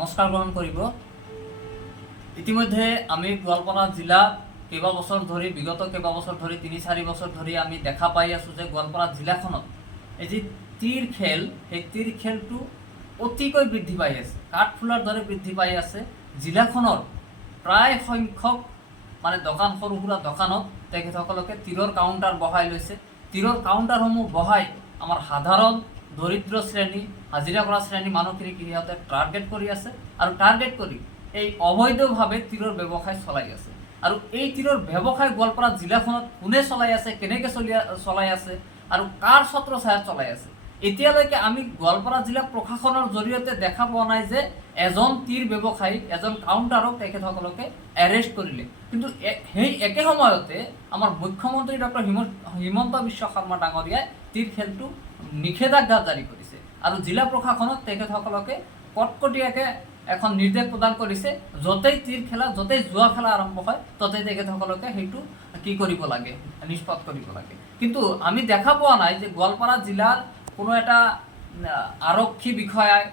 সংস্কাৰ গ্ৰহণ কৰিব। ইতিমধ্যে আমি গোৱালপাৰা জিলা কেইবাবছৰ ধৰি বিগত কেইবাবছৰ ধৰি ৩-৪ বছৰ ধৰি আমি দেখা পাই আছোঁ যে গোৱালপাৰা জিলাখনত এই যি তীৰ খেল, সেই তীৰ খেলটো অতিকৈ বৃদ্ধি পাই আছে, কাঠফুলাৰ দৰে বৃদ্ধি পাই আছে। জিলাখনৰ প্ৰায় সংখ্যক দোকান, সৰু সুৰা দোকানত তেখেতসকলকে তীৰৰ কাউণ্টাৰ বহাই লৈছে। তীৰৰ কাউণ্টাৰসমূহ বহাই আমাৰ সাধাৰণ দৰিদ্ৰ শ্ৰেণী, হাজিৰা কৰা শ্ৰেণী মানুহখিনিক সিহঁতে টাৰ্গেট কৰি আছে আৰু টাৰ্গেট কৰি এই অবৈধভাৱে তীৰৰ ব্যৱসায় চলাই আছে। আৰু এই তীৰৰ ব্যৱসায় গোৱালপাৰা জিলাখনত কোনে চলাই আছে, কেনেকৈ চলাই আছে আৰু কাৰ ছত্ৰছায়াত চলাই আছে, এতিয়ালৈকে আমি গোৱালপাৰা জিলা প্ৰশাসনৰ জৰিয়তে দেখা পোৱা নাই যে এজন তীৰ ব্যৱসায়ী, এজন কাউণ্টাৰক তেখেতসকলকে এৰেষ্ট কৰিলে। কিন্তু সেই একে সময়তে আমাৰ মুখ্যমন্ত্ৰী ডক্টৰ হিমন্ত বিশ্ব শৰ্মা ডাঙৰীয়াই তীৰ খেলটো নিষেধাজ্ঞা জাৰি কৰিছে আৰু জিলা প্ৰশাসনক তেখেতসকলকে কটকটীয়াকৈ এখন নিৰ্দেশ প্ৰদান কৰিছে, য'তেই তীৰ খেলা, য'তেই জুৱা খেলা আৰম্ভ হয় ত'তেই তেখেতসকলকে সেইটো কি কৰিব লাগে, নিষ্পত্তি কৰিব লাগে। কিন্তু আমি দেখা পোৱা নাই যে গোৱালপাৰা জিলাৰ কোনো এটা আৰক্ষী বিষয়াই,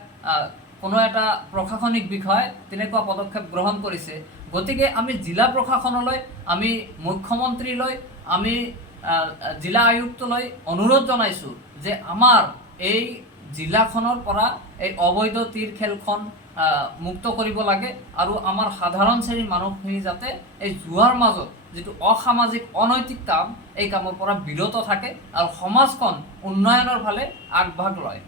কোনো এটা প্ৰশাসনিক বিষয়াই তেনেকুৱা পদক্ষেপ গ্ৰহণ কৰিছে। গতিকে আমি জিলা প্ৰশাসনলৈ, আমি মুখ্যমন্ত্ৰীলৈ, আমি জিলা আয়ুক্তলৈ অনুৰোধ জনাইছোঁ যে আমাৰ এই জিলাখনৰ পৰা এই অবৈধ তীৰ খেলখন মুক্ত কৰিব লাগে আৰু আমাৰ সাধাৰণ শ্ৰেণীৰ মানুহখিনি যাতে এই জুৱাৰ মাজত যিটো অসামাজিক অনৈতিক কাম, এই কামৰ পৰা বিৰত থাকে আৰু সমাজখন উন্নয়নৰ ফালে আগভাগ লয়।